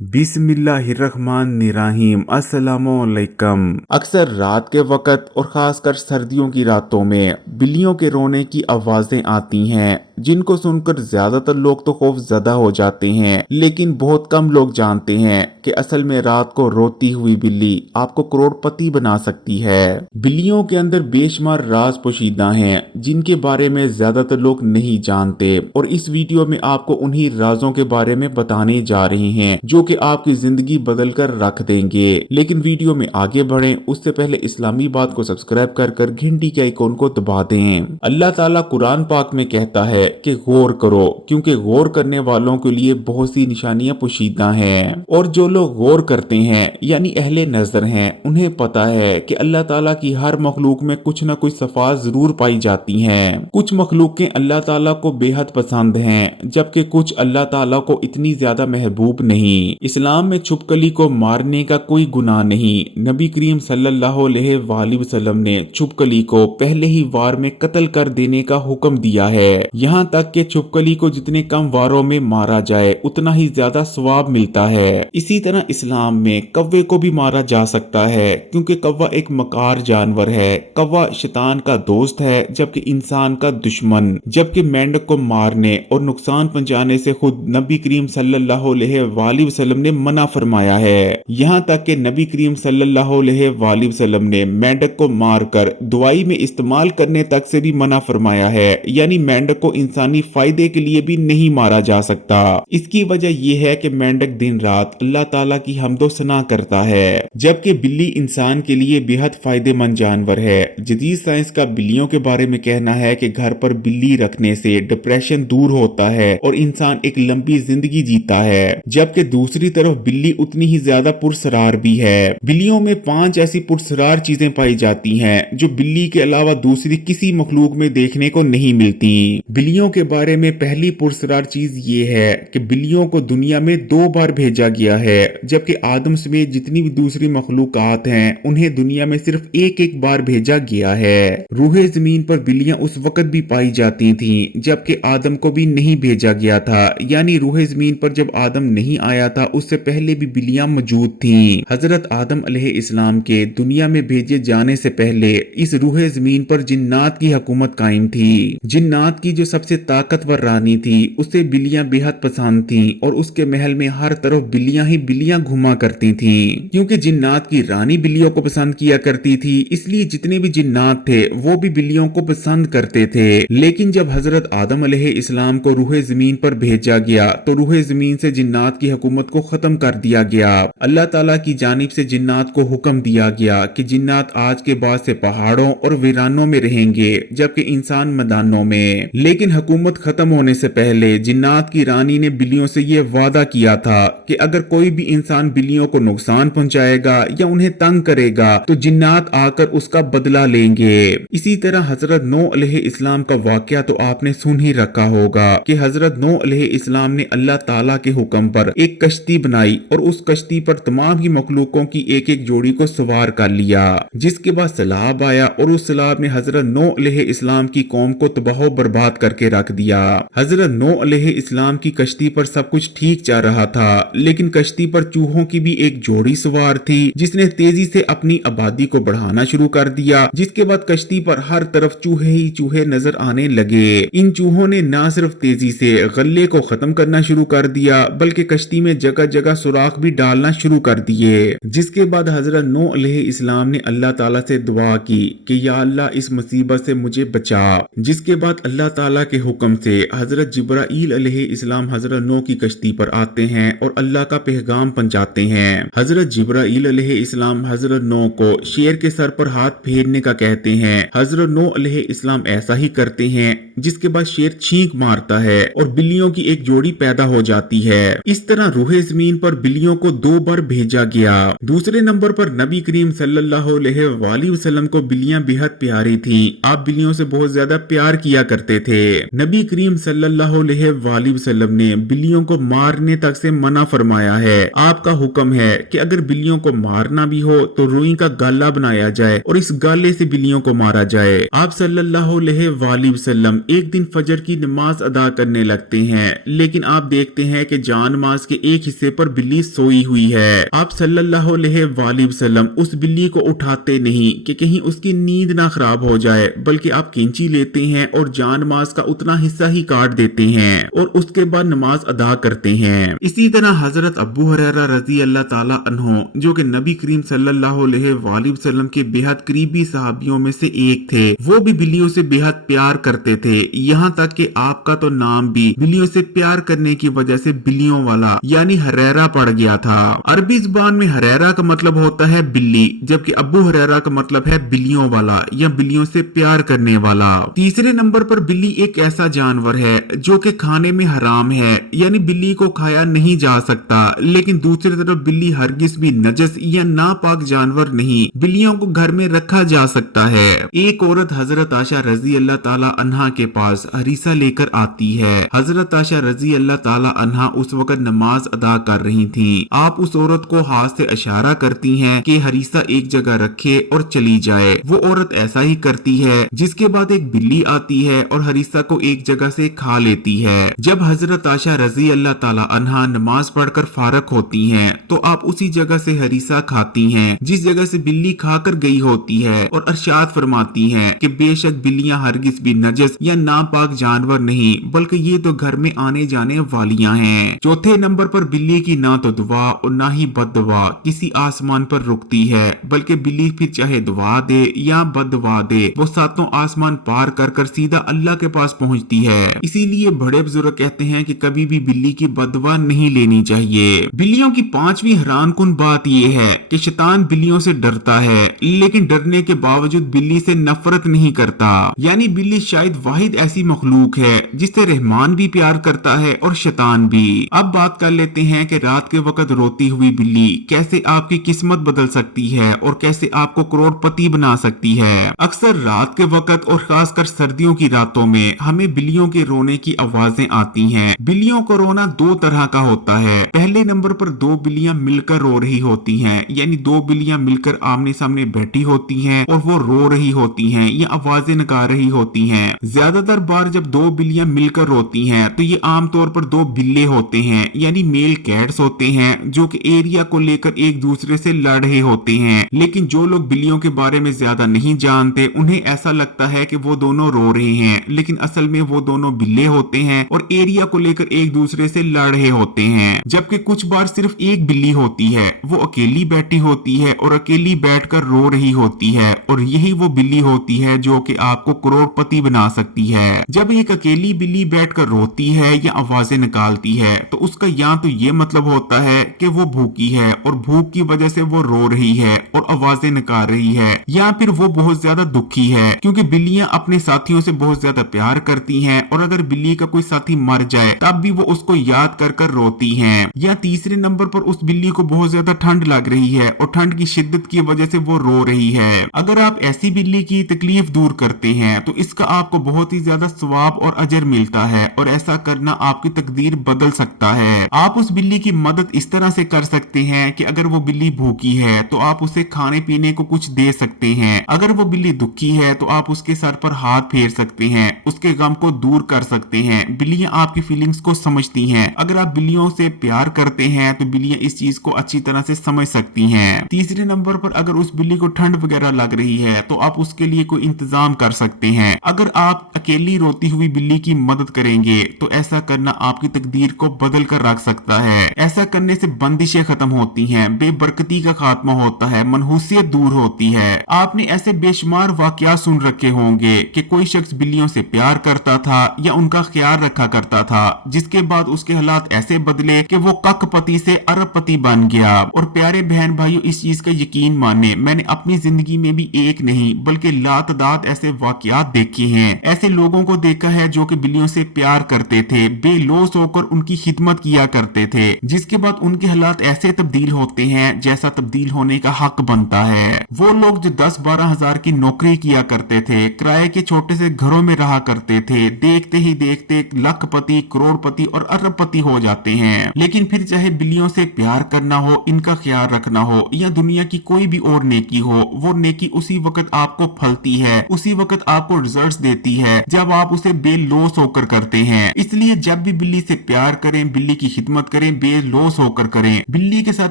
बिस्मिल्लाहिर्रहमानिर्रहीम। अस्सलामुअलैकुम। अक्सर रात के वक्त और ख़ासकर सर्दियों की रातों में बिल्लियों के रोने की आवाज़ें आती हैं, जिनको सुनकर ज़्यादातर लोग तो खौफ ज़दा हो जाते हैं, लेकिन बहुत कम लोग जानते हैं कि असल में रात को रोती हुई बिल्ली आपको करोड़पति बना सकती है। बिल्लियों के अंदर बेशुमार राज पोशीदा हैं, जिनके बारे में ज़्यादातर लोग नहीं जानते, और इस वीडियो में आपको उन्हीं राजों के बारे में बताने जा रहे हैं जो कि आपकी जिंदगी बदल कर रख देंगे। लेकिन वीडियो में आगे बढ़ें उससे पहले इस्लामी बात को सब्सक्राइब कर घंटी के आइकॉन को दबा दें। अल्लाह ताला कुरान पाक में कहता है कि गौर करो, क्योंकि गौर करने वालों के लिए बहुत सी निशानियां पोशीदा हैं, और जो लोग गौर करते हैं यानी अहले नजर हैं, उन्हें पता है कि अल्लाह ताला की हर मखलूक में कुछ न कुछ सफात जरूर पाई जाती हैं। कुछ मखलूकें अल्लाह ताला को बेहद पसंद हैं, जबकि कुछ अल्लाह ताला को इतनी ज्यादा महबूब नहीं। इस्लाम में छुपकली को मारने का कोई गुनाह नहीं। नबी करीम सल्लल्लाहु अलैहि वसल्लम ने छुपकली को पहले ही वार में कत्ल कर देने का हुक्म दिया है, यहाँ तक कि छुपकली को जितने कम वारों में मारा जाए उतना ही ज्यादा सवाब मिलता है। इसी तरह इस्लाम में कौवे को भी मारा जा सकता है, क्योंकि कौवा एक मकार जानवर है। कौवा शैतान का दोस्त है, जबकि इंसान का दुश्मन। जबकि मेंढक को मारने और नुकसान पहुंचाने से खुद नबी करीम सल्लल्लाहु अलैहि वसल्लम ने मना फरमाया है। यहाँ तक कि नबी करीम सल्लल्लाहु अलैहि वसल्लम ने मेंढक को मारकर दवाई में इस्तेमाल करने तक से भी मना फरमाया है, यानी मेंढक को इंसानी फायदे के लिए भी नहीं मारा जा सकता। इसकी वजह यह है कि मेंढक दिन रात अल्लाह ताला की हम्दो सना करता है, जबकि बिल्ली इंसान के लिए बेहद फायदेमंद जानवर है। जदीद साइंस का बिल्लियों के बारे में कहना है कि घर पर बिल्ली रखने से डिप्रेशन दूर होता है और इंसान एक लंबी जिंदगी जीता है, जबकि दूसरी तरफ बिल्ली उतनी ही ज्यादा पुरसरार भी है। बिल्लियों में 5 ऐसी पुरसरार चीजें पाई जाती हैं जो बिल्ली के अलावा दूसरी किसी मखलूक में देखने को नहीं मिलती। बिल्लियों के बारे में पहली पुरसरार चीज ये है कि बिल्लियों को दुनिया में 2 बार भेजा गया है, जबकि आदम समेत जितनी भी दूसरी मखलूकात हैं उन्हें दुनिया में सिर्फ एक बार भेजा गया है। रूहे जमीन पर बिल्लियां उस वक्त भी पाई जाती थीं जबकि आदम को भी नहीं भेजा गया था, यानी रूहे जमीन पर जब आदम नहीं आया था उससे पहले भी बिल्लियां मौजूद थीं। हजरत आदम अलैहिस्सलाम के दुनिया में भेजे जाने से पहले इस रूहे जमीन पर जिन्नात की हुकूमत कायम थी। जिन्नात की जो सबसे ताकतवर रानी थी उसे बिल्लियां बेहद पसंद थीं, और उसके महल में हर तरफ बिल्लियां ही बिल्लियां घुमा करती थीं। क्योंकि जिन्नात की रानी बिल्लियों को पसंद किया करती थी, इसलिए जितने भी जिन्नात थे वो भी बिल्लियों को पसंद करते थे। लेकिन जब हजरत आदम अलैहिस्सलाम को रूहे जमीन पर भेजा गया तो रूहे जमीन से जिन्नात की हुकूमत को खत्म कर दिया गया। अल्लाह ताला की जानिब से जिन्नात को हुक्म दिया गया कि जिन्नात आज के बाद से पहाड़ों और वीरानों में रहेंगे, जबकि इंसान मैदानों में। लेकिन हुकूमत खत्म होने से पहले जिन्नात की रानी ने बिल्लियों से ये वादा किया था कि अगर कोई भी इंसान बिल्लियों को नुकसान पहुंचाएगा या उन्हें तंग करेगा तो जिन्नात आकर उसका बदला लेंगे। इसी तरह हजरत नूह अलैहिस्सलाम का वाकया तो आपने सुन ही रखा होगा कि हजरत नूह अलैहिस्सलाम ने अल्लाह ताला के हुक्म पर एक कश्ती बनाई और उस कश्ती पर तमाम ही मखलूकों की एक जोड़ी को सवार कर लिया, जिसके बाद सैलाब आया और उस सैलाब ने हजरत नूह अलैहिस्सलाम की कौम को तबाह बर्बाद करके रख दिया। हजरत नूह अलैहिस्सलाम की कश्ती पर सब कुछ ठीक चल रहा था, लेकिन कश्ती पर चूहों की भी एक जोड़ी सवार थी जिसने तेजी से अपनी आबादी को बढ़ाना शुरू कर दिया, जिसके बाद कश्ती पर हर तरफ चूहे ही चूहे नजर आने लगे। इन चूहों ने न सिर्फ तेजी से गल्ले को खत्म करना शुरू कर दिया, बल्कि कश्ती में जगह जगह सुराख भी डालना शुरू कर दिए। जिसके बाद हजरत नूह अलैहिस्सलाम ने अल्लाह ताला से दुआ की कि या अल्लाह इस मुसीबत से मुझे बचा। जिसके बाद अल्लाह ताला के हुक्म से हजरत जिब्राईल अलैहिस्सलाम हजरत नूह की कश्ती पर आते हैं और अल्लाह का पैगाम पहुंचाते हैं। हजरत जिब्राईल अलैहिस्सलाम हजरत नूह को शेर के सर पर हाथ फेरने का कहते हैं। हजरत नूह अलैहिस्सलाम ऐसा ही करते हैं, जिसके बाद शेर छींक मारता है और बिल्लियों की एक जोड़ी पैदा हो जाती है। इस तरह रूहे जमीन पर बिल्लियों को 2 बार भेजा गया। दूसरे नंबर पर नबी करीम सल्लल्लाहु अलैहि वसल्लम को बिल्लियां बेहद प्यारी थीं। आप बिल्लियों से बहुत ज्यादा प्यार किया करते थे। नबी करीम सल्लल्लाहु अलैहि वसल्लम ने बिल्लियों को मारने तक से मना फरमाया है। आपका हुक्म है कि अगर बिल्लियों को मारना भी हो तो रुई का गाला बनाया जाए और इस गाले से बिल्लियों को मारा जाए। आप सल्लल्लाहु अलैहि वसल्लम एक दिन फजर की नमाज अदा करने लगते हैं, लेकिन आप देखते हैं कि जान माज के एक हिस्से पर बिल्ली सोई हुई है। आप सल्लल्लाहु अलैहि वसल्लम उस बिल्ली को उठाते नहीं कि कहीं उसकी नींद ना खराब हो जाए, बल्कि आप कैंची लेते हैं और जान माज का उतना हिस्सा ही काट देते हैं और उसके बाद नमाज अदा करते हैं। इसी तरह हजरत अबू हुरैरा रजी अल्लाह ताला अन्हो, जो कि नबी करीम सल्लल्लाहु अलैहि वसल्लम के बेहद करीबी सहाबियों में से एक थे, वो भी बिल्लियों से बेहद प्यार करते थे। यहाँ तक कि आपका तो नाम भी बिल्लियों से प्यार करने की वजह से बिल्लियों वाला यानी हरैरा पड़ गया था। अरबी जुबान में हरैरा का मतलब होता है बिल्ली, जबकि अबू हुरैरा का मतलब है बिल्लियों वाला या बिल्लियों से प्यार करने वाला। तीसरे नंबर पर बिल्ली एक ऐसा जानवर है जो कि खाने में हराम है, यानी बिल्ली को खाया नहीं जा सकता। लेकिन दूसरी तरफ बिल्ली हरगिज भी नजस या नापाक जानवर नहीं, बिल्लियों को घर में रखा जा सकता है। एक औरत हजरत आशा रजी अल्लाह ताला अन्हा के पास हरीसा लेकर आती है। हजरत आशा रजी अल्लाह ताला अन्हा उस वक्त नमाज अदा कर रही थी। आप उस औरत को हाथ से इशारा करती हैं कि हरीसा एक जगह रखे और चली जाए। वो औरत ऐसा ही करती है, जिसके बाद एक बिल्ली आती है और हरीसा को एक जगह से खा लेती है। जब हजरत आशा रजी अल्लाह ताला अन्हा नमाज पढ़कर फारग होती हैं, तो आप उसी जगह से हरीसा खाती हैं जिस जगह से बिल्ली खाकर गई होती है और अरशाद फरमाती हैं कि बेशक बिल्लियां हरगिज भी नजस या नापाक जानवर नहीं, बल्कि ये तो घर में आने जाने वालियां हैं। चौथे नंबर पर बिल्ली की ना तो दुआ और ना ही बद दुआ किसी आसमान पर रुकती है, बल्कि बिल्ली फिर चाहे दुआ दे या बद दुआ दे, वो सातों आसमान पार कर कर सीधा अल्लाह के पास पहुंचती है। इसीलिए बड़े बुजुर्ग कहते हैं कि कभी भी बिल्ली की बद दुआ नहीं लेनी चाहिए। बिल्लियों की पांचवी हैरान कुन बात यह है कि शैतान बिल्लियों से डरता है, लेकिन डरने के बावजूद बिल्ली से नफरत नहीं करता। यानी बिल्ली शायद वाहिद ऐसी मखलूक है जिससे रहमान भी प्यार करता है और शैतान भी। अब बात कर लेते हैं कि रात के वक्त रोती हुई बिल्ली कैसे आपकी किस्मत बदल सकती है और कैसे आपको करोड़पति बना सकती है। अक्सर रात के वक्त और खासकर सर्दियों की रातों में हमें बिल्लियों के रोने की आवाजें आती हैं। बिल्लियों को रोना दो तरह का होता है। पहले नंबर पर दो बिल्लियां मिलकर रो रही होती हैं, यानी दो बिल्लियां मिलकर आमने सामने बैठी होती हैं और वो रो रही होती हैं या आवाजें निकाल रही होती हैं। ज्यादातर बार जब दो बिल्लियां मिलकर रोती हैं तो ये आमतौर पर दो बिल्ले होते हैं, यानी मेल कैट्स होते हैं, जो कि एरिया को लेकर एक दूसरे से लड़ रहे होते हैं। लेकिन जो लोग बिल्लियों के बारे में ज्यादा नहीं जानते, उन्हें ऐसा लगता है कि वो दोनों रो रहे हैं, लेकिन असल में वो दोनों बिल्ले होते हैं और एरिया को लेकर एक दूसरे से लड़ रहे होते हैं। जबकि कुछ बार सिर्फ एक बिल्ली होती है, वो अकेली बैठी होती है और अकेली बैठकर रो रही होती है, और यही वो बिल्ली होती है जो कि आपको करोड़पति बना सकती है। जब एक अकेली बिल्ली बैठकर रोती है या आवाजें निकालती है, तो उसका या तो ये मतलब होता है कि वो भूखी है और भूख की वजह से वो रो रही है और आवाजें निकाल रही है, या फिर वो बहुत ज्यादा दुखी है, क्योंकि बिल्लियां अपने साथियों से बहुत ज्यादा प्यार करती हैं और अगर बिल्ली का कोई साथी मर जाए तब भी वो उसको याद कर कर रोती हैं। या तीसरे नंबर पर उस बिल्ली को बहुत ज्यादा ठंड लग रही है और ठंड की शिद्दत की वजह से वो रो रही है। अगर आप ऐसी बिल्ली की तकलीफ दूर करते हैं तो इसका आपको बहुत ही ज्यादा सवाब और अजर मिलता है, और ऐसा करना आपकी तकदीर बदल सकता है। आप उस बिल्ली की मदद इस तरह से कर सकते हैं कि अगर वो बिल्ली भूखी है तो आप उसे खाने पीने को कुछ दे सकते हैं। अगर वो बिल्ली दुखी है तो आप उसके सर पर हाथ फेर सकते हैं, उसके गम को दूर कर सकते हैं। बिल्लियां आपकी फीलिंग्स को समझती हैं। अगर आप बिल्लियों से प्यार करते हैं तो बिल्लियां इस चीज को अच्छी तरह से समझ सकती हैं। तीसरे नंबर पर अगर उस बिल्ली को ठंड वगैरह लग रही है तो आप उसके लिए कोई इंतजाम कर सकते हैं। अगर आप अकेली रोती हुई बिल्ली की मदद करेंगे तो ऐसा करना आपकी तकदीर को बदल कर रख सकता है। ऐसा करने से बंदिशें खत्म होती हैं, बेबरकती का खात्मा होता है, मनहूसियत दूर होती है। आपने ऐसे बेशुमार वाकया सुन रखे होंगे कि कोई शख्स बिल्लियों से प्यार करता था या उनका ख्याल रखा करता था, जिसके बाद उसके हालात ऐसे बदले कि वो कखपति से अरबपति बन गया। और प्यारे बहन भाइयों, इस चीज का यकीन माने, मैंने अपनी जिंदगी में भी एक नहीं बल्कि लातदाद ऐसे वाकयात देखे हैं। ऐसे लोगों को देखा है जो कि बिल्लियों से प्यार करते थे, बेलौस होकर उनकी खिदमत किया करते थे, जिसके बाद उनके हालात ऐसे तब्दील होते हैं जैसा तब्दील होने का हक बनता है। वो लोग जो 10-12 हजार की नौकरी किया करते थे, किराए के छोटे से घरों में रहा करते करते थे, देखते ही देखते लखपति, करोड़पति और अरबपति हो जाते हैं। लेकिन फिर चाहे बिल्लियों से प्यार करना हो, इनका ख्याल रखना हो या दुनिया की कोई भी और नेकी हो, वो नेकी उसी वक्त आपको फलती है, उसी वक्त आपको रिजल्ट्स देती है जब आप उसे बेलौस होकर करते हैं। इसलिए जब भी बिल्ली से प्यार करें, बिल्ली की खिदमत करें, बेलौस होकर करें। बिल्ली के साथ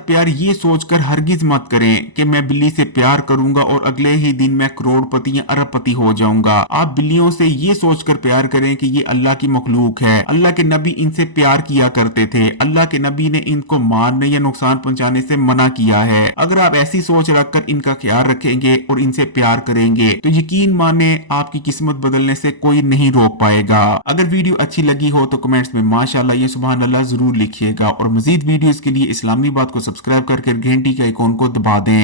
प्यार ये सोचकर हरगिज मत करें कि मैं बिल्ली से प्यार करूंगा और अगले ही दिन मैं करोड़पति या अरबपति हो जाऊंगा। आप बिल्लियों से ये सोचकर प्यार करें कि ये अल्लाह की मखलूक है, अल्लाह के नबी इनसे प्यार किया करते थे, अल्लाह के नबी ने इनको मारने या नुकसान पहुंचाने से मना किया है। अगर आप ऐसी सोच रखकर इनका ख्याल रखेंगे और इनसे प्यार करेंगे तो यकीन माने आपकी किस्मत बदलने से कोई नहीं रोक पाएगा। अगर वीडियो अच्छी लगी हो तो कमेंट्स में माशाअल्लाह या सुभान अल्लाह जरूर लिखिएगा और मजीद वीडियोस के लिए इस्लामी बात को सब्सक्राइब करके घंटी के आइकॉन को दबा दें।